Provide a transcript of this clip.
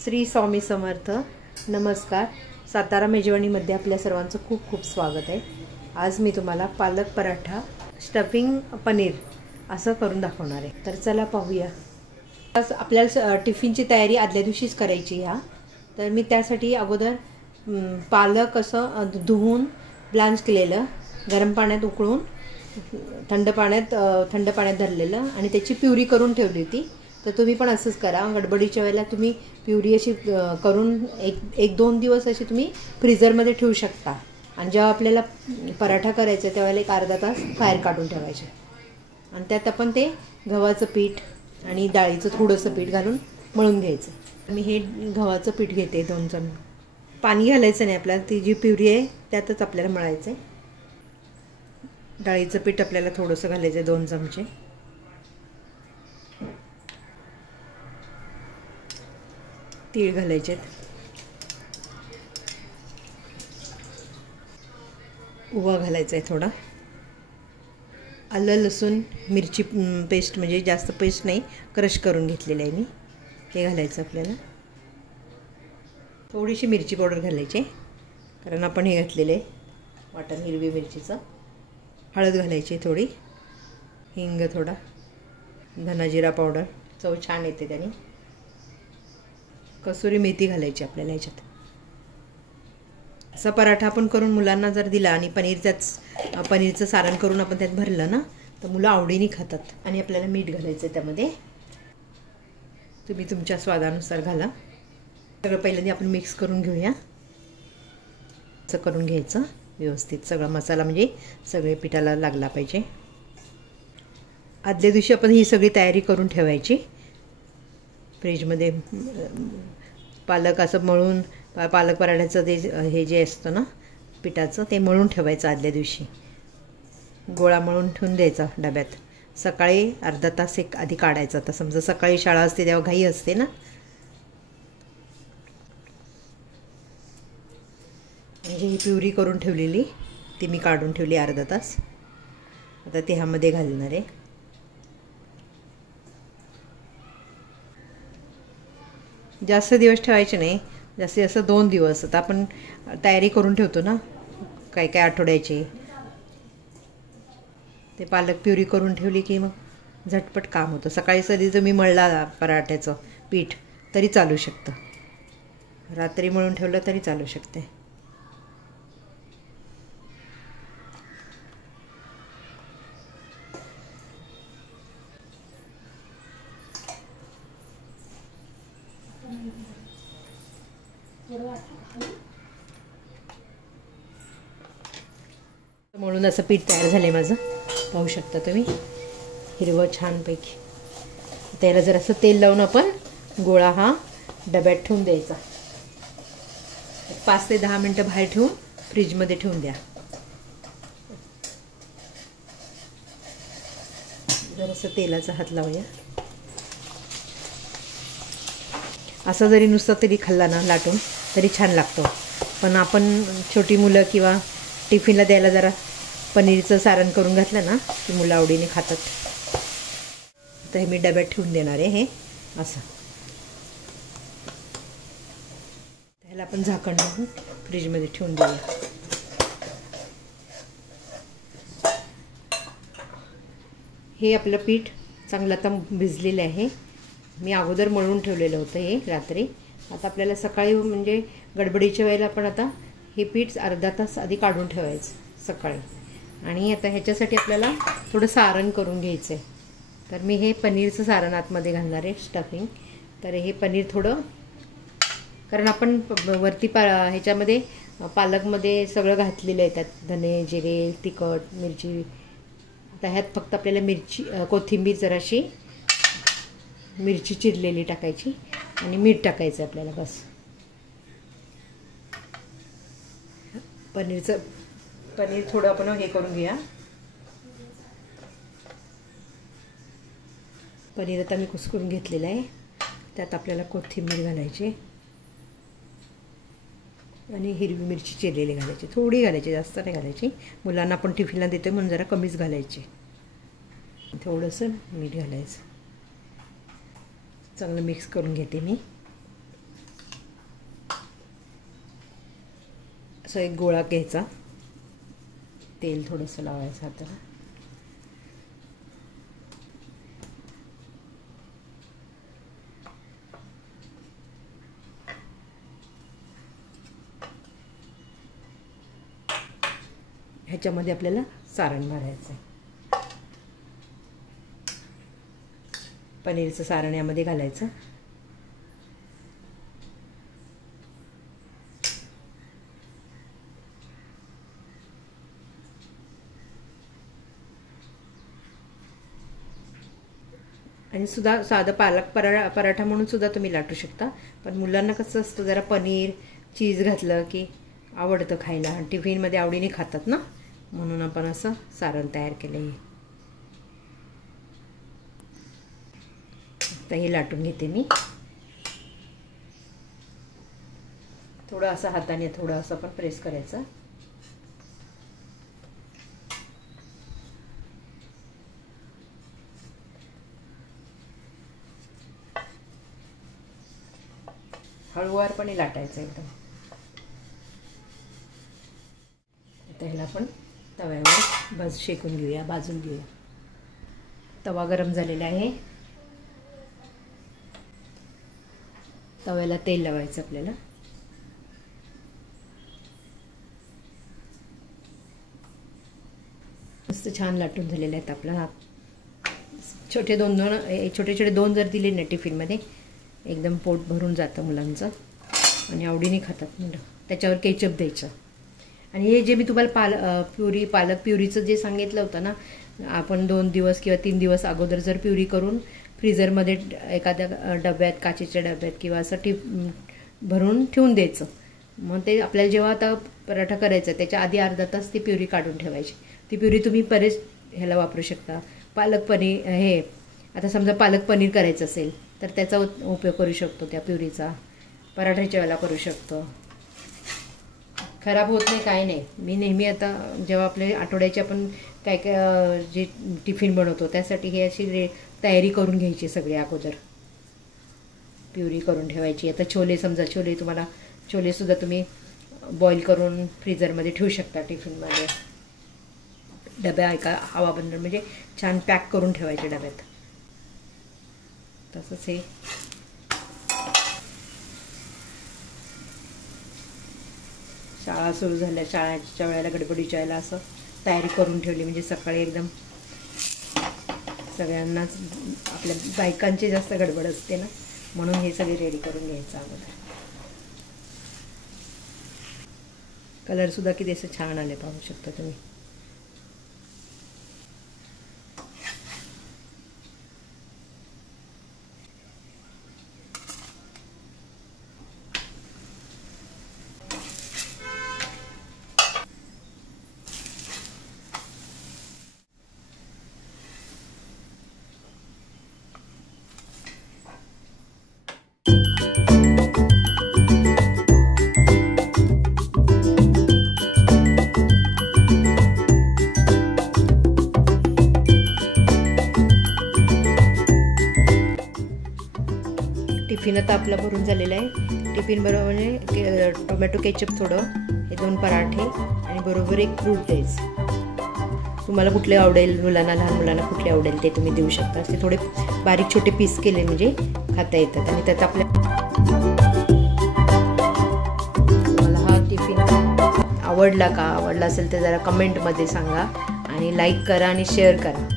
श्री स्वामी समर्थ. नमस्कार. सातारा मेजवानीमध्ये आपल्या सर्वांचं खूप खूप स्वागत आहे. आज मी तुम्हाला पालक पराठा स्टफिंग पनीर असं करून दाखवणार आहे. तर चला पाहूया. आज आपल्याला टिफिनची तयारी आदल्या दिवशीच करायची ह्या. तर मी त्यासाठी अगोदर पालक असं धुवून ब्लांच केलेलं, गरम पाण्यात उकळून थंड पाण्यात धरलेलं आणि त्याची प्युरी करून ठेवली होती. तर तुम्ही पण असंच करा. गडबडीच्या वेळेला तुम्ही प्युरी अशी करून एक दोन दिवस अशी तुम्ही फ्रीझरमध्ये ठेवू शकता. आणि जेव्हा आपल्याला पराठा करायचा त्यावेळेला एक अर्धा तास बाहेर काढून ठेवायचे. आणि त्यात आपण ते गव्हाचं पीठ आणि डाळीचं थोडंसं पीठ घालून मळून घ्यायचं. मी हे गव्हाचं पीठ घेते 2 चमचे. पाणी घालायचं नाही आपल्याला. ती जी प्युरी आहे त्यातच आपल्याला मळायचं आहे. डाळीचं पीठ आपल्याला थोडंसं घालायचं आहे 2 चमचे. तीळ घालायचे, ओवा घालायचा आहे थोडा, आलं लसूण मिरची पेस्ट म्हणजे जास्त पेस्ट नाही, क्रश करून घेतलेलं आहे मी, ते घालायचं आपल्याला. थोडीशी मिरची पावडर घालायची कारण आपण हे घातलेलं आहे वाटण हिरवी मिरचीचं. हळद घालायची थोडी, हिंग थोडा, धना जिरा पावडर, चव छान येते त्याने. कसुरी मेथी घालायची आपल्याला ह्याच्यात. असा पराठा आपण करून मुलांना जर दिला आणि पनीरचं सारण करून आपण त्यात भरलं ना तर मुलं आवडीने खातात. आणि आपल्याला मीठ घालायचं आहे त्यामध्ये. तुम्ही तुमच्या स्वादानुसार घाला. सगळं पहिल्यांदा आपण मिक्स करून घेऊया. असं करून घ्यायचं व्यवस्थित. सगळा मसाला म्हणजे सगळे पिठाला लागला पाहिजे. आदल्या दिवशी आपण ही सगळी तयारी करून ठेवायची फ्रीजमध्ये. पालक असं मळून पालक पराठ्याचं ते हे जे असतं ना पिठाचं ते मळून ठेवायचं आदल्या दिवशी. गोळा मळून ठेवून द्यायचा डब्यात. सकाळी अर्धा तास एक आधी काढायचा. आता समजा सकाळी शाळा असते तेव्हा घाई असते ना, म्हणजे ही प्युरी करून ठेवलेली ती मी काढून ठेवली अर्धा तास. आता ते ह्यामध्ये घालणार आहे. जास्त दिवस ठेवायचे नाही, जास्तीत जास्त 2 दिवस. आता आपण तयारी करून ठेवतो ना काय काय आठवड्याची. ते पालक प्युरी करून ठेवली की मग झटपट काम होतं. सकाळी जरी तुम्ही मळला पराठ्याचं पीठ तरी चालू शकतं. रात्री मळून ठेवलं तरी चालू शकते. म्हणून असं पीठ तयार झालंय माझं. पाहू शकता तुम्ही हिरवं छानपैकी. त्याला जर असं तेल लावून आपण गोळा हा डब्यात ठेवून द्यायचा. 5 ते 10 मिनटं बाहेर ठेवून फ्रीजमध्ये ठेवून द्या. जर असं तेलाचा हात लावूया. असं जरी नुसतं तरी खाल्ला ना लाटून तरी छान लागतो. पण आपण छोटी मुलं किंवा टिफिनला द्यायला जरा पनीरचं सारण करून घातलं ना की मुलं आवडीने खातात. तर हे मी डब्यात ठेवून देणार आहे हे असं. त्याला आपण झाकण लावून फ्रीजमध्ये ठेवून देऊया. हे आपलं पीठ चांगलं आता भिजलेलं आहे. मी अगोदर मळून ठेवलेलं होतं हे रात्री. आता आपल्याला सकाळी म्हणजे गडबडीच्या वेळेला आपण आता हे पीठ अर्धा तास आधी काढून ठेवायचं सकाळी. आणि आता ह्याच्यासाठी आपल्याला थोडं सारण करून घ्यायचं आहे. तर मी हे पनीरचं सारण आतमध्ये घालणार आहे स्टफिंग. तर हे पनीर थोडं, कारण आपण वरती ह्याच्यामध्ये पालकमध्ये सगळं घातलेलं आहे. त्यात धने जिरे तिखट मिरची. आता ह्यात फक्त आपल्याला कोथिंबीर जराशी मिरची चिरलेली टाकायची आणि मीठ टाकायचं आपल्याला बस. पनीर थोडं आपण हे करून घेऊया. पनीर आता मी कुस्करून घेतलेलं आहे. त्यात आपल्याला कोथिंबीर घालायची आणि हिरवी मिरची चिरलेली घालायची. थोडी घालायची, जास्त नाही घालायची. मुलांना आपण टिफिनला देतो म्हणून जरा कमीच घालायची. थोडंसं मीठ घालायचं. चांगलं मिक्स करून घेते मी. असं एक गोळा घ्यायचा, तेल थोडंसं लावायचं हाताला. ह्याच्यामध्ये आपल्याला सारण भरायचं आहे. पनीरचं सारण यामध्ये घालायचं. आणि सुद्धा साधं पालक पराठा म्हणून सुद्धा तुम्ही लाटू शकता. पण मुलांना कसं असतं, जरा पनीर चीज घातलं की आवडतं खायला, टिफिनमध्ये आवडीने खातात ना, म्हणून आपण असं सारण तयार केलं आहे. आता हे लाटून घेते मी. थोडं असं हाताने थोडं असं पण प्रेस करायचं. हळूवारपणे लाटायचं एकदम. आता ह्याला आपण तव्यावर शेकून घेऊया, भाजून घेऊया. तवा गरम झालेला आहे. तव्याला तेल लावायचं आपल्याला. मस्त छान लाटून झालेले आहेत आपल्याला. छोटे छोटे दोन जर दिले ना टिफिनमध्ये, एकदम पोट भरून जातं मुलांचं आणि आवडीने खातात मुलं. त्याच्यावर केचप द्यायचं. आणि हे जे मी तुम्हाला पालक प्युरीचं जे सांगितलं होतं ना, आपण 2 दिवस किंवा 3 दिवस अगोदर जर प्युरी करून फ्रीझरमध्ये एखाद्या डब्यात, काचेच्या डब्यात किंवा असं भरून ठेवून द्यायचं. मग ते आपल्याला जेव्हा आता पराठा करायचा त्याच्या आधी अर्धा तास ती प्युरी काढून ठेवायची. ती प्युरी तुम्ही बरेच ह्याला वापरू शकता. पालक पनीर, हे आता समजा पालक पनीर करायचं असेल तर त्याचा उपयोग करू शकतो. त्या प्युरीचा पराठ्याच्या वेळेला करू शकतो. खराब होत नाही, काही नाही. मी नेहमी आता जेव्हा आपले आठवड्याचे आपण काय काय जे टिफिन बनवतो त्यासाठी हे अशी तयारी करून घ्यायची सगळी अगोदर. प्युरी करून ठेवायची. आता समजा छोलेसुद्धा तुम्ही बॉईल करून फ्रीझरमध्ये ठेवू शकता. टिफिनमध्ये डब्या एका हवाबंद म्हणजे छान पॅक करून ठेवायचे डब्यात. तसंच हे शाळा सुरू झाल्या, शाळेच्या वेळेला गडबडीच्या वेळेला असं तयारी करून ठेवली म्हणजे सकाळी एकदम सगळ्यांनाच, आपल्या बायकांची जास्त गडबड असते ना, म्हणून हे सगळे रेडी करून घ्यायचं अगोदर. कलरसुद्धा किती असं छान आले पाहू शकता तुम्ही. टिफिन आता आपला भरून झालेला आहे. टिफिन बरोबर म्हणजे टोमॅटो केचप थोडं, हे 2 पराठे आणि बरोबर एक फ्रूट द्यायचं. तुम्हाला कुठले आवडेल, मुलांना, लहान मुलांना कुठले आवडेल ते तुम्ही देऊ शकता. ते थोडे बारीक छोटे पीस केले म्हणजे खाता येतात. आणि त्यात आपल्या तुम्हाला हा टिफिन आवडला का? आवडला असेल तर जरा कमेंटमध्ये सांगा आणि लाईक करा आणि शेअर करा.